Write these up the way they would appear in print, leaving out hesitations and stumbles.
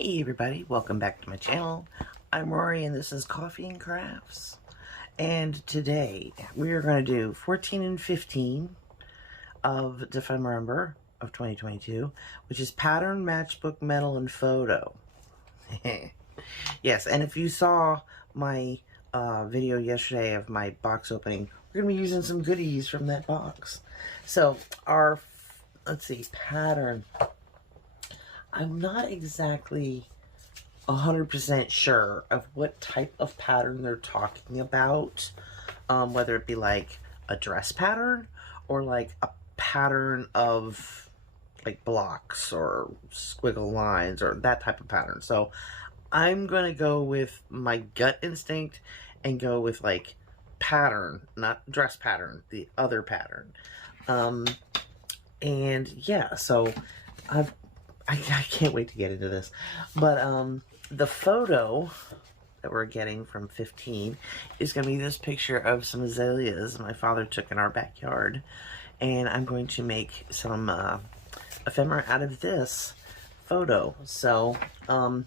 Hey everybody, welcome back to my channel. I'm Rory and this is Coffee and Crafts. And today we are going to do 14 and 15 of December of 2022, which is Pattern, Matchbook, Metal, and Photo. Yes, and if you saw my video yesterday of my box opening, we're going to be using some goodies from that box. So our, let's see, pattern. I'm not exactly 100% sure of what type of pattern they're talking about, whether it be like a dress pattern or like a pattern of like blocks or squiggle lines or that type of pattern. So I'm going to go with my gut instinct and go with like pattern, not dress pattern, the other pattern. And yeah, so I can't wait to get into this. But the photo that we're getting from 15 is going to be this picture of some azaleas my father took in our backyard. And I'm going to make some ephemera out of this photo. So, and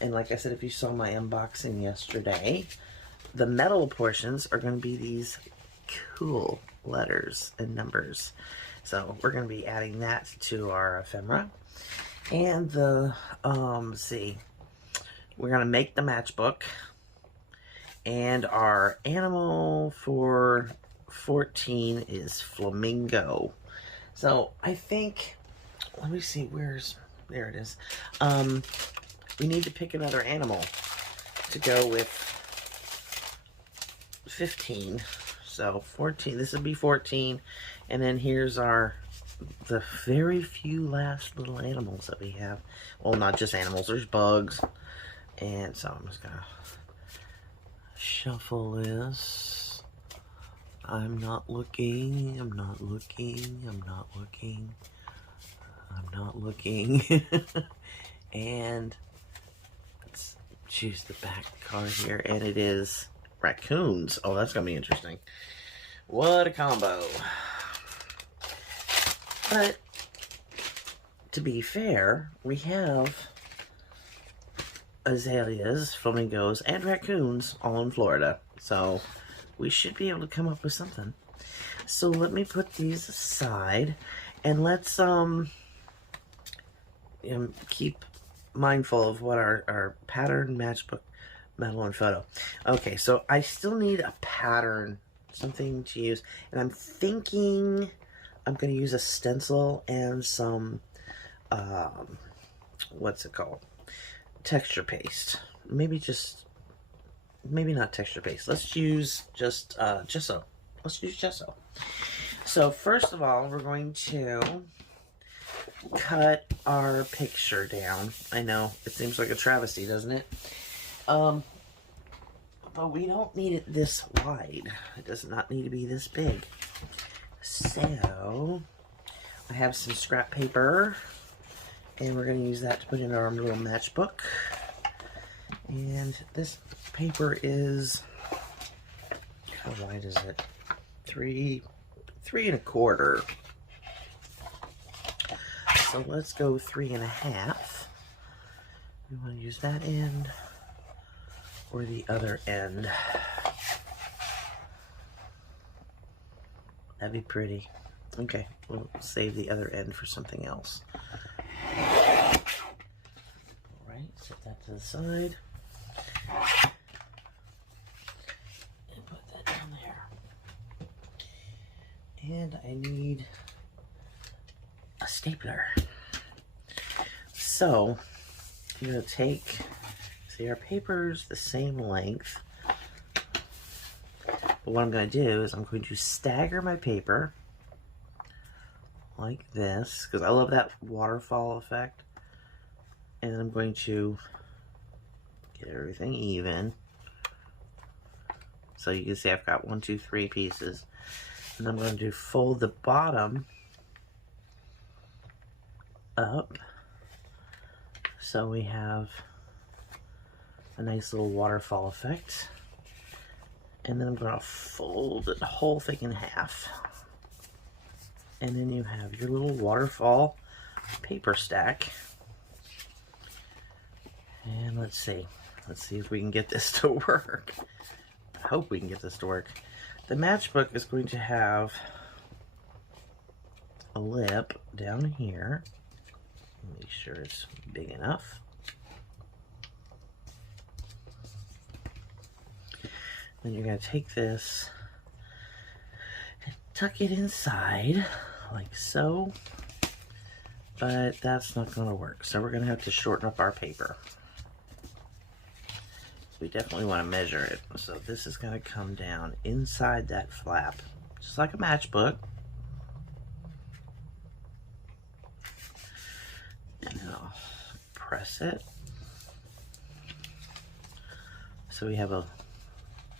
like I said, if you saw my unboxing yesterday, the metal portions are going to be these cool letters and numbers. So we're going to be adding that to our ephemera. And the, let's see, we're going to make the matchbook. And our animal for 14 is flamingo. So I think, let me see, there it is. We need to pick another animal to go with 15. So 14, this would be 14. And then here's the very few last little animals that we have. Well, not just animals, there's bugs. And so I'm just gonna shuffle this. I'm not looking. And let's choose the back card here. And it is raccoons. Oh, that's gonna be interesting. What a combo. But to be fair, we have azaleas, flamingos, and raccoons all in Florida. So we should be able to come up with something. So let me put these aside and let's keep mindful of what our pattern, matchbook, metal, and photo. Okay, so I still need a pattern, something to use, and I'm thinking I'm going to use a stencil and some, what's it called? Texture paste. Maybe not texture paste. Let's use just gesso. Let's use gesso. So first of all, we're going to cut our picture down. I know, it seems like a travesty, doesn't it? But we don't need it this wide. It does not need to be this big. So, I have some scrap paper, and we're going to use that to put in our little matchbook. And this paper is, how wide is it? 3 3¼ So let's go 3½. We want to use that end or the other end. That'd be pretty. Okay, we'll save the other end for something else. Alright, set that to the side. And put that down there. And I need a stapler. So, I'm going to take, see, our paper's the same length. But what I'm going to do is I'm going to stagger my paper like this, because I love that waterfall effect. And I'm going to get everything even. So you can see I've got 1, 2, 3 pieces. And I'm going to fold the bottom up so we have a nice little waterfall effect. And then I'm going to fold the whole thing in half. And then you have your little waterfall paper stack. And let's see if we can get this to work. I hope we can get this to work. The matchbook is going to have a lip down here. Make sure it's big enough. Then you're going to take this and tuck it inside like so. But that's not going to work. So we're going to have to shorten up our paper. We definitely want to measure it. So this is going to come down inside that flap, just like a matchbook. And then I'll press it. So we have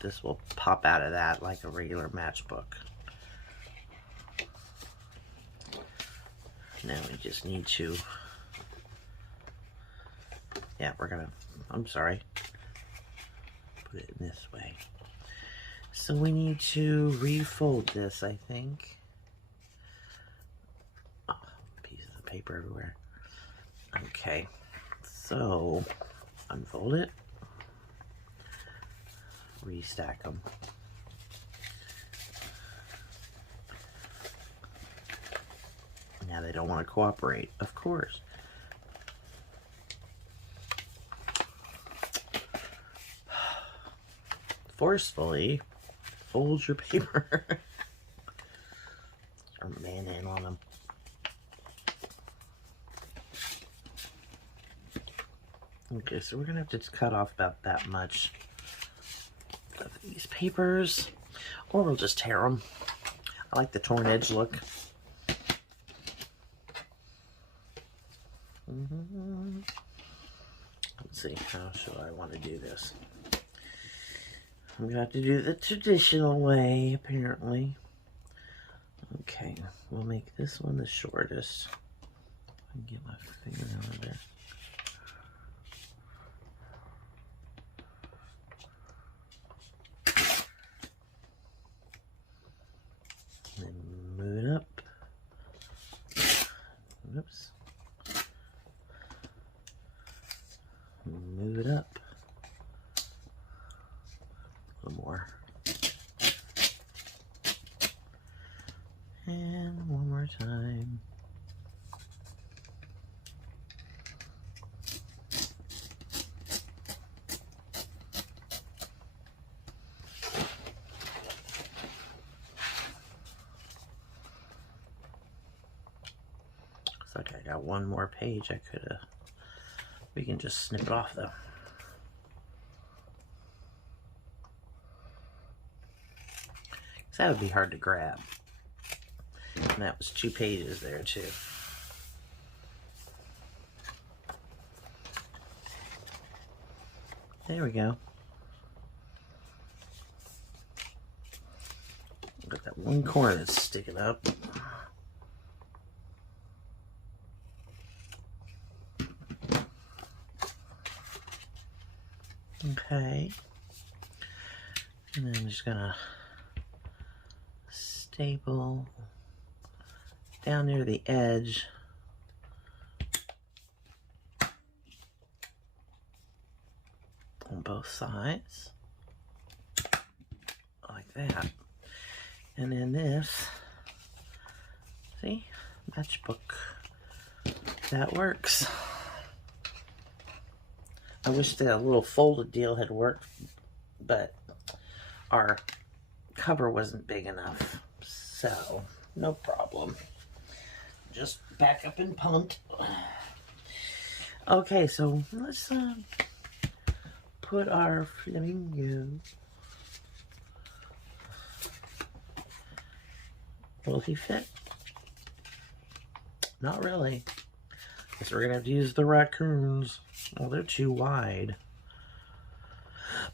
this will pop out of that like a regular matchbook. Now we just need to, I'm sorry. Put it in this way. So we need to refold this, I think. Oh, pieces of paper everywhere. Okay, so unfold it, restack them. Now they don't want to cooperate, of course. Forcefully fold your paper. Or man in on them. Okay, so we're gonna have to just cut off about that much of these papers, or we'll just tear them. I like the torn edge look. Let's see, how should I want to do this? I'm gonna have to do the traditional way, apparently. Okay, we'll make this one the shortest. I can get my finger out of there. And move it up. Oops. Move it up. A little more. And one more time. Looks like I got one more page I could have. We can just snip it off though. That would be hard to grab. And that was 2 pages there too. There we go. Got that one corner that's sticking up. Okay. And then I'm just gonna staple down near the edge on both sides like that. And then this, see, matchbook, that works. I wish the little folded deal had worked, but our cover wasn't big enough. So, no problem. Just back up and pumped. Okay, so let's put our flamingo. Will he fit? Not really. Guess we're gonna have to use the raccoons. Well, they're too wide.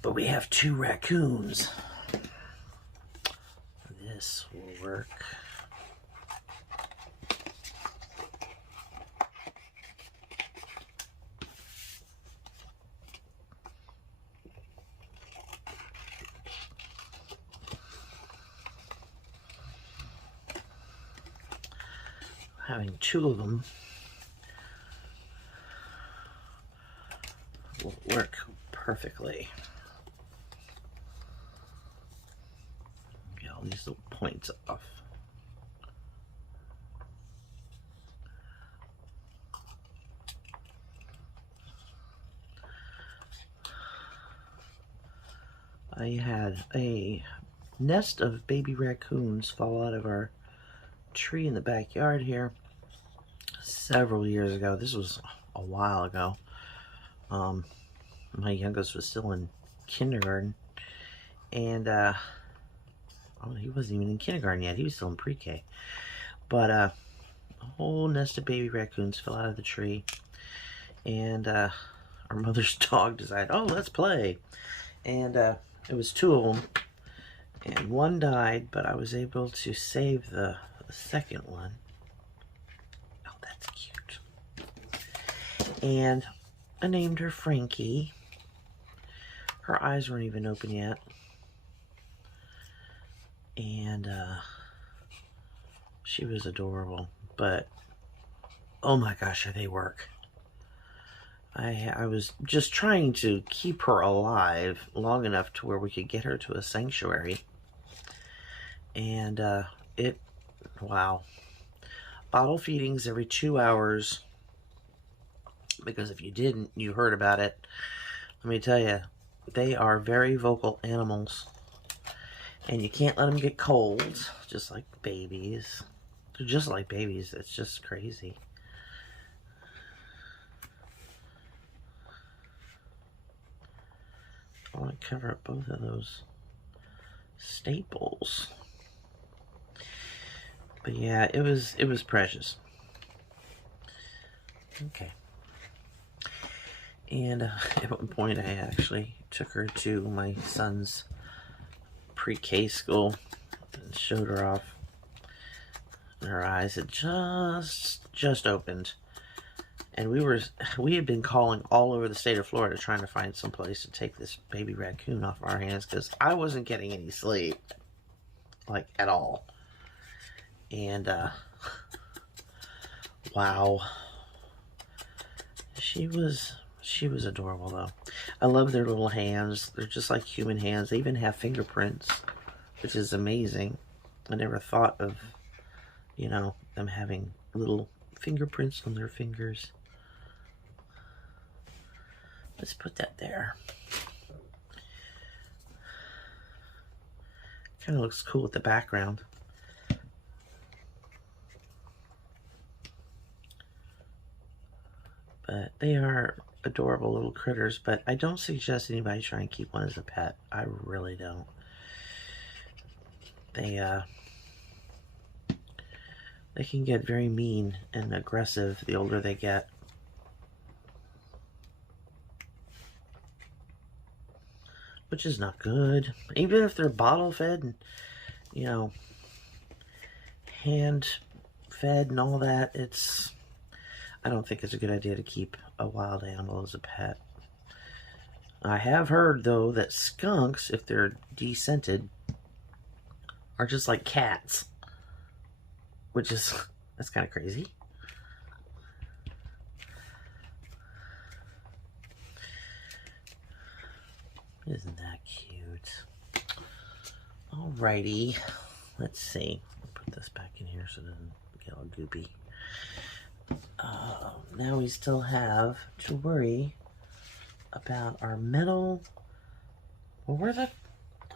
But we have 2 raccoons. This will work. Having 2 of them will work perfectly. Get all these little points off. I had a nest of baby raccoons fall out of our tree in the backyard here several years ago. This was a while ago. My youngest was still in kindergarten, and oh, he wasn't even in kindergarten yet. He was still in pre-K. But a whole nest of baby raccoons fell out of the tree, and our mother's dog decided, oh, let's play. And it was 2 of them, and 1 died, but I was able to save the second one. Oh, that's cute. And I named her Frankie. Her eyes weren't even open yet. And she was adorable, but oh my gosh, they work. I was just trying to keep her alive long enough to where we could get her to a sanctuary. And wow. Bottle feedings every 2 hours. Because if you didn't, you heard about it. Let me tell you, they are very vocal animals. And you can't let them get colds, just like babies. They're just like babies. It's just crazy. I want to cover up both of those staples. But yeah, it was precious. Okay. And at one point, I actually took her to my son's pre-K school and showed her off. And her eyes had just opened. And we had been calling all over the state of Florida trying to find some place to take this baby raccoon off our hands, because I wasn't getting any sleep, like, at all. And wow, she was adorable though. I love their little hands. They're just like human hands. They even have fingerprints, which is amazing. I never thought of, you know, them having little fingerprints on their fingers. Let's put that there. Kind of looks cool with the background. But they are adorable little critters, but I don't suggest anybody try and keep one as a pet. I really don't. They can get very mean and aggressive the older they get. Which is not good. Even if they're bottle fed and, you know, hand fed and all that, I don't think it's a good idea to keep a wild animal as a pet. I have heard, though, that skunks, if they're descented, are just like cats. That's kind of crazy. Isn't that cute? Alrighty. Let's see. Put this back in here so it doesn't get all goopy. Now we still have to worry about our metal. Well,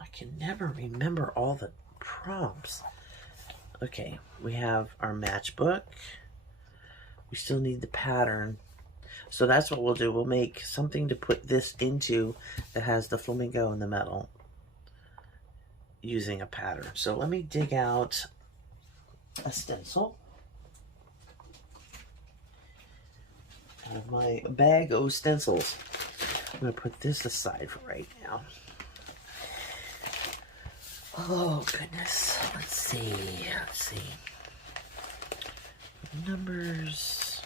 I can never remember all the prompts. Okay, we have our matchbook. We still need the pattern. So that's what we'll do. We'll make something to put this into that has the flamingo and the metal using a pattern. So let me dig out a stencil out of my bag of stencils. I'm going to put this aside for right now. Oh, goodness. Let's see. Numbers.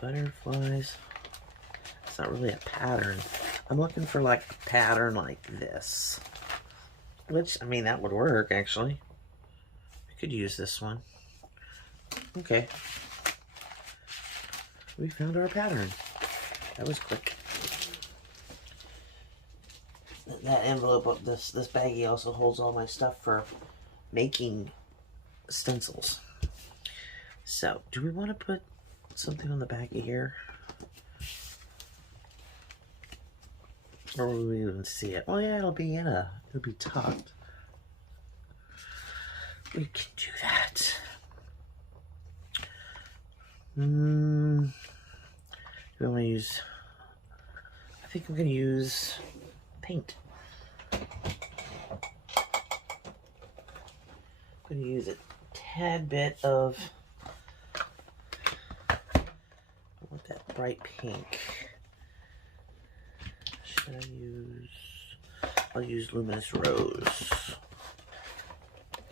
Butterflies. It's not really a pattern. I'm looking for like a pattern like this. Which, I mean, that would work actually. I could use this one. Okay. we found our pattern. That was quick. That envelope, this baggie also holds all my stuff for making stencils. So, do we want to put something on the back of here? Or will we even see it? Oh yeah, it'll be tucked. We can do that. Do we want to use... I think I'm going to use paint. I'm going to use a tad bit of... I want that bright pink. Should I use... I'll use Luminous Rose.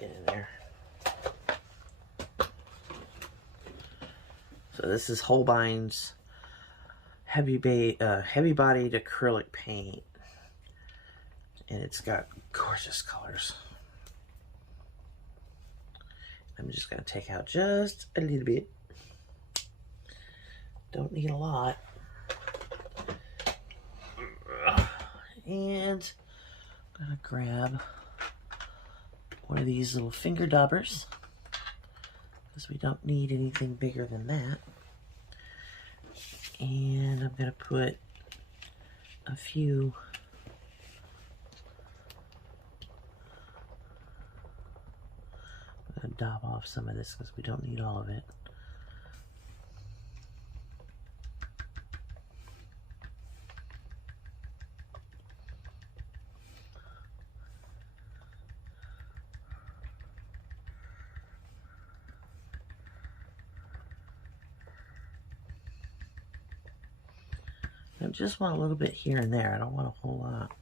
Get in there. So this is Holbein's heavy-bodied acrylic paint. And it's got gorgeous colors. I'm just going to take out just a little bit. Don't need a lot. And I'm going to grab one of these little finger daubers, because we don't need anything bigger than that. And I'm going to put a few I'm going to daub off some of this because we don't need all of it. I just want a little bit here and there. I don't want a whole lot.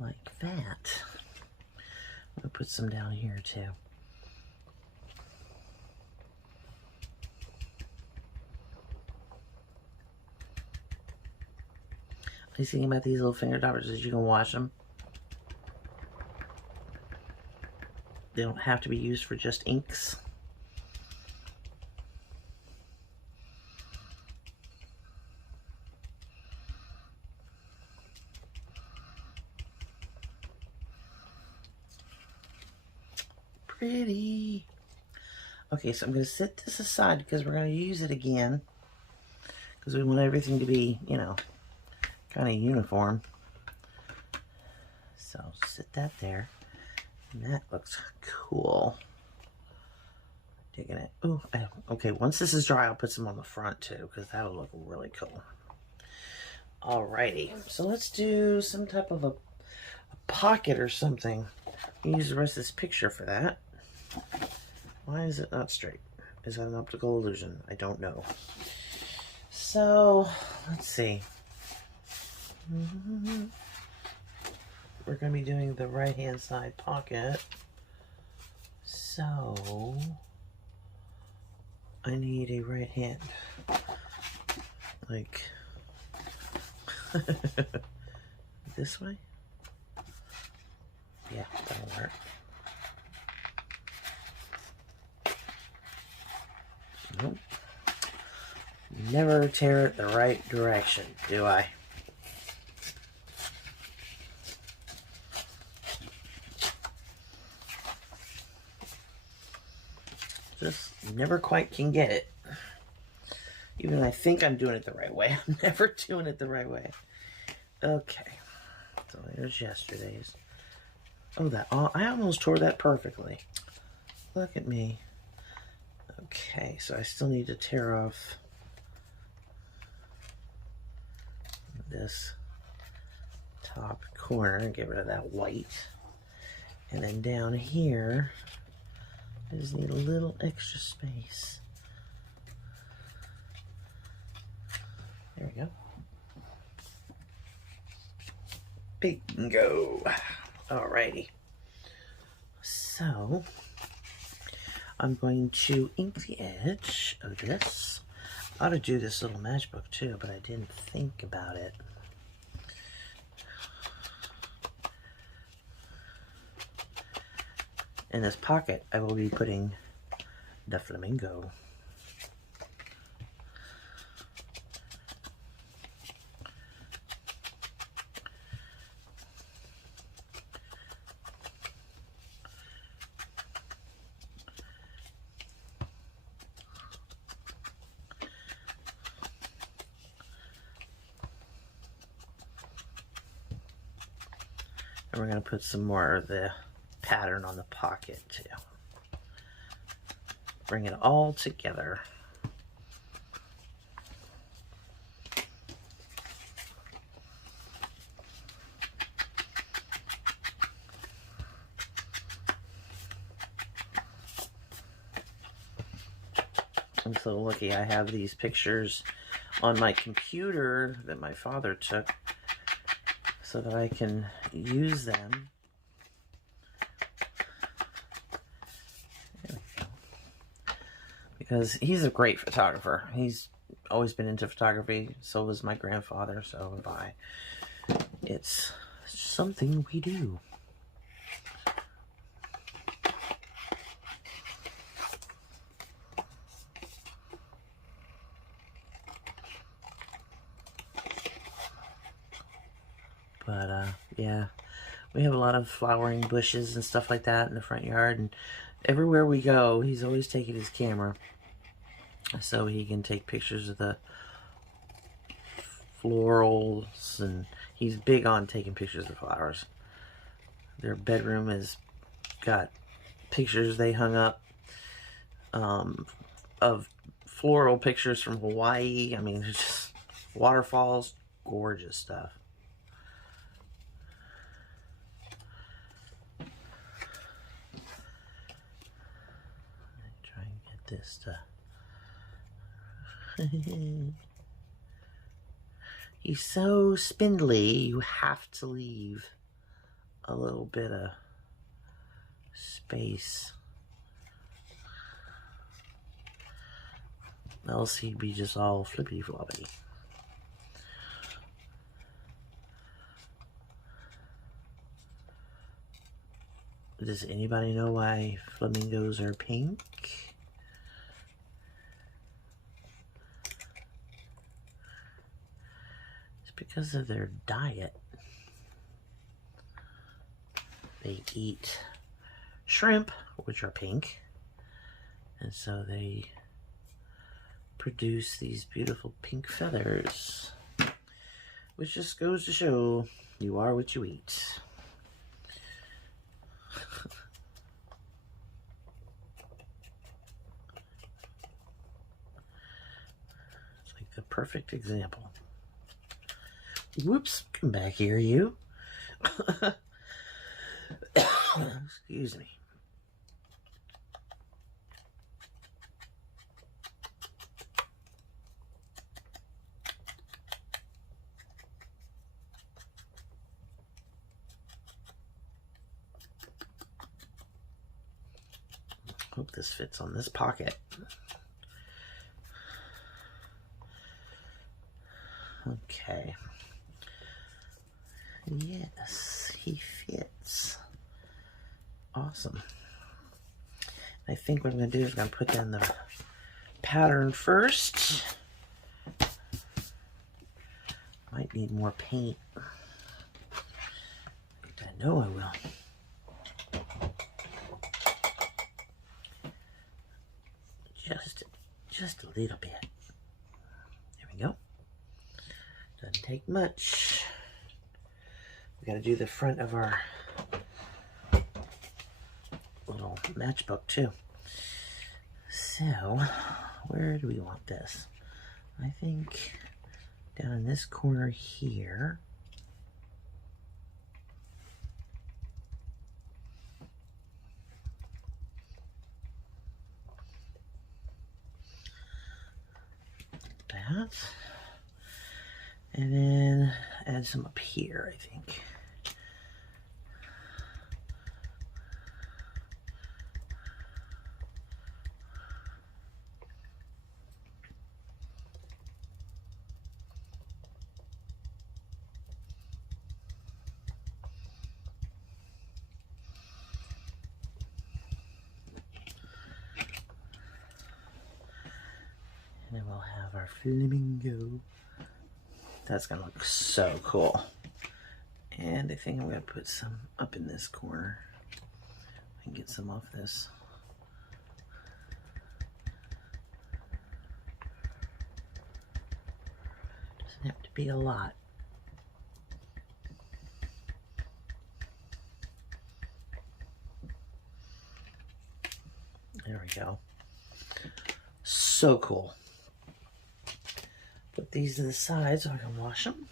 Like that. I'm going to put some down here too. Nice thing about these little finger daubers is you can wash them. They don't have to be used for just inks. Pretty. Okay, so I'm going to set this aside because we're going to use it again. Because we want everything to be, you know, kind of uniform. So sit that there. And that looks cool. Digging it. Ooh, okay, once this is dry, I'll put some on the front too, because that'll look really cool. Alrighty, so let's do some type of a pocket or something. I'll use the rest of this picture for that. Why is it not straight? Is that an optical illusion? I don't know. So, let's see. We're going to be doing the right-hand side pocket. So, I need a right hand. Like, this way? Yeah, that'll work. Nope. Never tear it the right direction, do I? Just never quite can get it. Even I think I'm doing it the right way, I'm never doing it the right way. Okay, so there's yesterday's. Oh, I almost tore that perfectly. Look at me. Okay, so I still need to tear off this top corner and get rid of that white. And then down here, I just need a little extra space. There we go. Bingo. Alrighty. So, I'm going to ink the edge of this. I ought to do this little matchbook too, but I didn't think about it. In this pocket, I will be putting the flamingo. And we're going to put some more of the pattern on the pocket too. Bring it all together. I'm so lucky I have these pictures on my computer that my father took so that I can use them. There we go. Because he's a great photographer. He's always been into photography. So was my grandfather. So have I. It's something we do. But yeah, we have a lot of flowering bushes and stuff like that in the front yard, and everywhere we go, he's always taking his camera so he can take pictures of the florals, and he's big on taking pictures of flowers. Their bedroom has got pictures they hung up of floral pictures from Hawaii. I mean, it's just waterfalls, gorgeous stuff. Try and get this to... He's so spindly, you have to leave a little bit of space. Else he'd be just all flippy floppy. Does anybody know why flamingos are pink? It's because of their diet. They eat shrimp, which are pink, and so they produce these beautiful pink feathers, which just goes to show you are what you eat. It's like the perfect example. Whoops, come back here, you. Excuse me. Hope this fits on this pocket. Okay. Yes, he fits. Awesome. I think what I'm going to do is I'm going to put down the pattern first. Might need more paint. I know I will. Just a little bit. There we go. Doesn't take much. We got to do the front of our little matchbook too. So, where do we want this? I think down in this corner here. That. And then add some up here, I think. And then we'll have our flamingo. That's gonna look so cool. And I think I'm gonna put some up in this corner. I can get some off this. Doesn't have to be a lot. There we go. So cool. Put these to the side so I can wash them.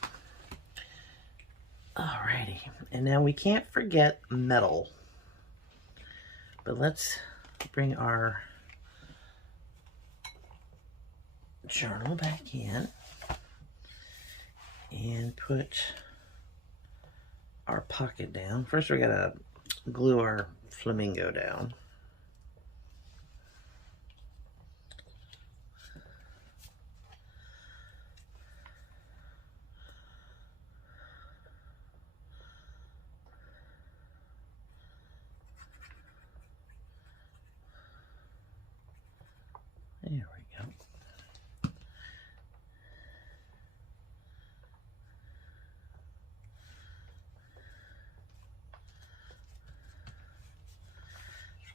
Alrighty, and now we can't forget metal. But let's bring our journal back in and put our pocket down. First we gotta glue our flamingo down. There we go.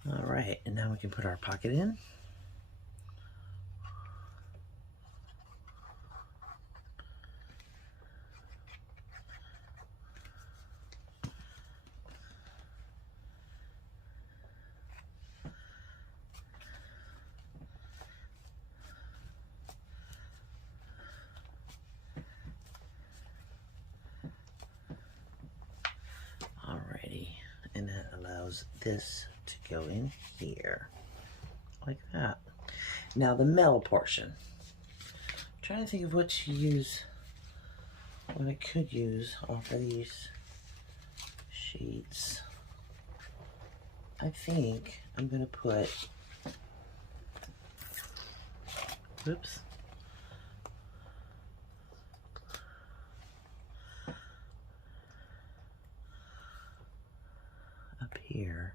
All right, and now we can put our pocket in. And that allows this to go in here like that. Now the metal portion. I'm trying to think of what to use, what I could use off of these sheets. I think I'm gonna put, whoops, up here.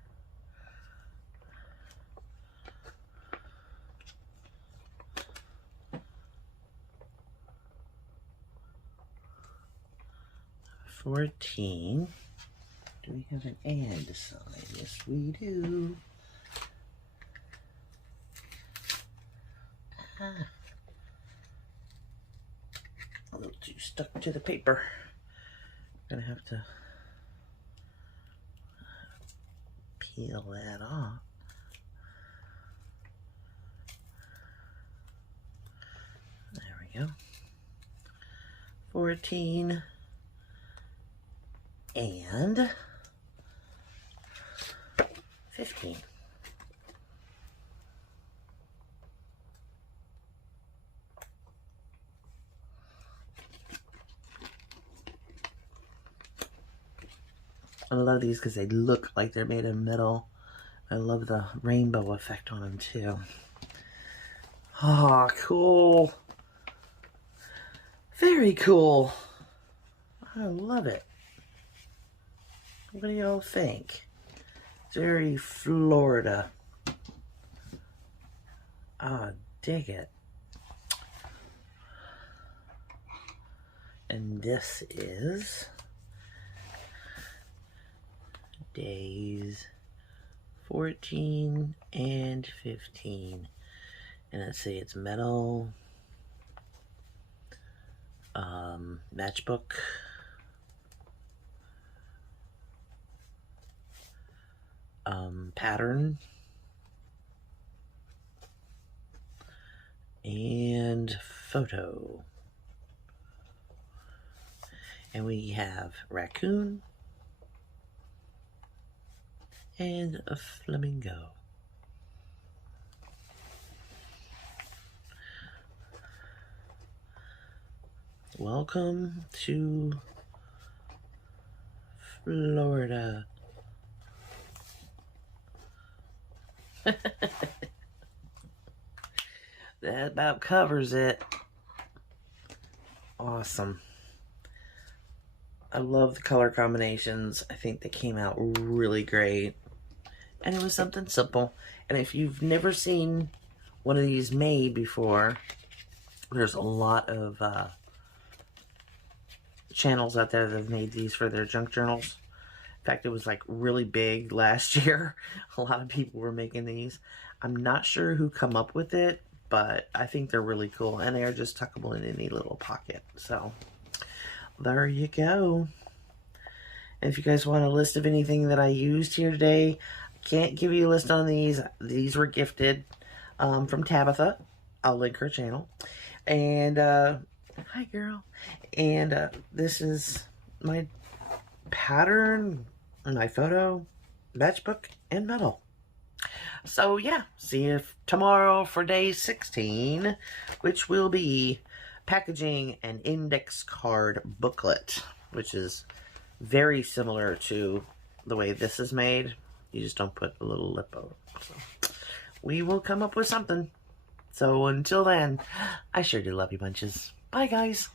$14. Do we have an and sign? Yes, we do. A little too stuck to the paper. Gonna have to peel that off. There we go. 14 and 15. I love these because they look like they're made of metal. I love the rainbow effect on them too. Ah, cool. Very cool. I love it. What do y'all think? It's very Florida. Ah, dig it. And this is days 14 and 15. And let's see, it's metal, matchbook, pattern, and photo. And we have raccoon and a flamingo. Welcome to Florida. That about covers it. Awesome. I love the color combinations. I think they came out really great. And it was something simple. And if you've never seen one of these made before, There's a lot of channels out there that have made these for their junk journals. In fact, it was like really big last year. A lot of people were making these. I'm not sure who come up with it, but I think they're really cool, and they are just tuckable in any little pocket. So there you go. And if you guys want a list of anything that I used here today, I can't give you a list on these. These were gifted from Tabitha. I'll link her channel. And hi girl. And this is my pattern, my photo, matchbook, and medal. So yeah, see you tomorrow for day 16, which will be packaging an index card booklet, which is very similar to the way this is made. You just don't put a little lip over it. So we will come up with something. So until then, I sure do love you bunches. Bye guys.